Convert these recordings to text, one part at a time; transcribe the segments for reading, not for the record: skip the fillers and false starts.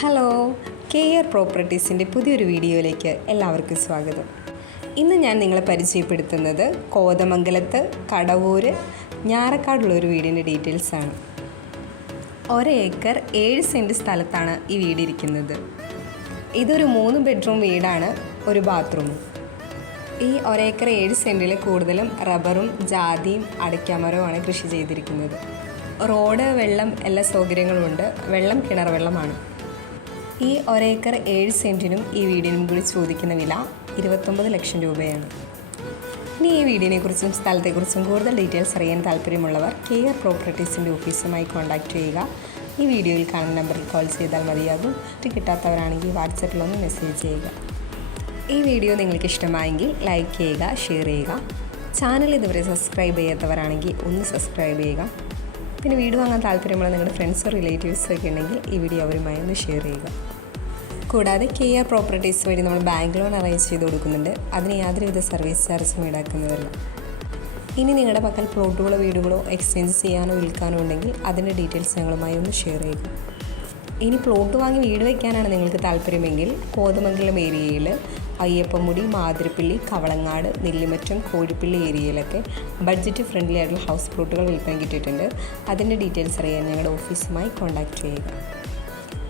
Hello, care പ്രോപ്പർട്ടീസിൻ്റെ പുതിയൊരു വീഡിയോയിലേക്ക് എല്ലാവർക്കും സ്വാഗതം. ഇന്ന് ഞാൻ നിങ്ങളെ പരിചയപ്പെടുത്തുന്നത് കോതമംഗലത്ത് കടവൂർ ഞാറക്കാടുള്ളൊരു വീടിൻ്റെ ഡീറ്റെയിൽസാണ്. 1 ഏക്കർ 7 സെൻറ്റ് സ്ഥലത്താണ് ഈ വീടിരിക്കുന്നത്. ഇതൊരു 3 ബെഡ്റൂം വീടാണ്, ഒരു ബാത്റൂമും. ഈ 1 ഏക്കർ 7 സെൻറ്റിൽ കൂടുതലും റബ്ബറും ജാതിയും അടയ്ക്കാമരവുമാണ് കൃഷി ചെയ്തിരിക്കുന്നത്. റോഡ്, വെള്ളം, എല്ലാ സൗകര്യങ്ങളുമുണ്ട്. വെള്ളം കിണർ വെള്ളമാണ്. ഈ 1 ഏക്കർ 7 സെൻറ്റിനും ഈ വീടിനും കൂടി ചോദിക്കുന്ന വില 29 ലക്ഷം രൂപയാണ്. ഇനി ഈ വീടിനെക്കുറിച്ചും സ്ഥലത്തെക്കുറിച്ചും കൂടുതൽ ഡീറ്റെയിൽസ് അറിയാൻ താല്പര്യമുള്ളവർ കെയർ പ്രോപ്പർട്ടീസിൻ്റെ ഓഫീസുമായി കോൺടാക്റ്റ് ചെയ്യുക. ഈ വീഡിയോയിൽ കാണുന്ന നമ്പറിൽ കോൾ ചെയ്താൽ മതിയാകും. ഇത് കിട്ടാത്തവരാണെങ്കിൽ വാട്സപ്പിലൊന്ന് മെസ്സേജ് ചെയ്യുക. ഈ വീഡിയോ നിങ്ങൾക്ക് ഇഷ്ടമായെങ്കിൽ ലൈക്ക് ചെയ്യുക, ഷെയർ ചെയ്യുക. ചാനൽ ഇതുവരെ സബ്സ്ക്രൈബ് ചെയ്യാത്തവരാണെങ്കിൽ ഒന്ന് സബ്സ്ക്രൈബ് ചെയ്യുക. പിന്നെ വീട് വാങ്ങാൻ താല്പര്യമുള്ള നിങ്ങളുടെ ഫ്രണ്ട്സോ റിലേറ്റീവ്സോ ഒക്കെ ഉണ്ടെങ്കിൽ ഈ വീഡിയോ അവരുമായി ഒന്ന് ഷെയർ ചെയ്യുക. കൂടാതെ കെയർ പ്രോപ്പർട്ടീസ് വഴി നമ്മൾ ബാങ്ക് ലോൺ അറേഞ്ച് ചെയ്ത് കൊടുക്കുന്നുണ്ട്. അതിന് യാതൊരുവിധ സർവീസ് ചാർജും ഈടാക്കുന്നതല്ല. ഇനി നിങ്ങളുടെ പക്കൽ പ്ലോട്ടുകളോ വീടുകളോ എക്സ്ചേഞ്ച് ചെയ്യാനോ വിൽക്കാനോ ഉണ്ടെങ്കിൽ അതിൻ്റെ ഡീറ്റെയിൽസ് ഞങ്ങളുമായി ഒന്ന് ഷെയർ ചെയ്യുക. ഇനി പ്ലോട്ട് വാങ്ങി വീട് വയ്ക്കാനാണ് നിങ്ങൾക്ക് താല്പര്യമെങ്കിൽ കോതമംഗലം ഏരിയയിൽ അയ്യപ്പമുടി, മാതിരപ്പള്ളി, കവളങ്ങാട്, നെല്ലിമറ്റം, കോഴിപ്പള്ളി ഏരിയയിലൊക്കെ ബഡ്ജറ്റ് ഫ്രണ്ട്ലി ആയിട്ടുള്ള ഹൗസ് പ്ലോട്ടുകൾ വിൽക്കാൻ കിട്ടിയിട്ടുണ്ട്. അതിൻ്റെ ഡീറ്റെയിൽസ് അറിയാൻ ഞങ്ങളുടെ ഓഫീസുമായി കോൺടാക്റ്റ് ചെയ്യുക.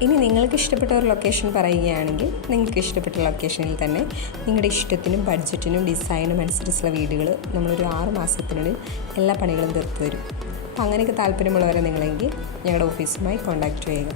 ഇനി നിങ്ങൾക്ക് ഇഷ്ടപ്പെട്ട ഒരു ലൊക്കേഷൻ പറയുകയാണെങ്കിൽ നിങ്ങൾക്ക് ഇഷ്ടപ്പെട്ട ലൊക്കേഷനിൽ തന്നെ നിങ്ങളുടെ ഇഷ്ടത്തിനും ബഡ്ജറ്റിനും ഡിസൈനും അനുസരിച്ചുള്ള വീടുകൾ നമ്മളൊരു 6 മാസത്തിനുള്ളിൽ എല്ലാ പണികളും തീർത്തു തരും. അപ്പോൾ അങ്ങനെയൊക്കെ താല്പര്യമുള്ളവരെ നിങ്ങളെങ്കിൽ ഞങ്ങളുടെ ഓഫീസുമായി കോൺടാക്റ്റ് ചെയ്യുക.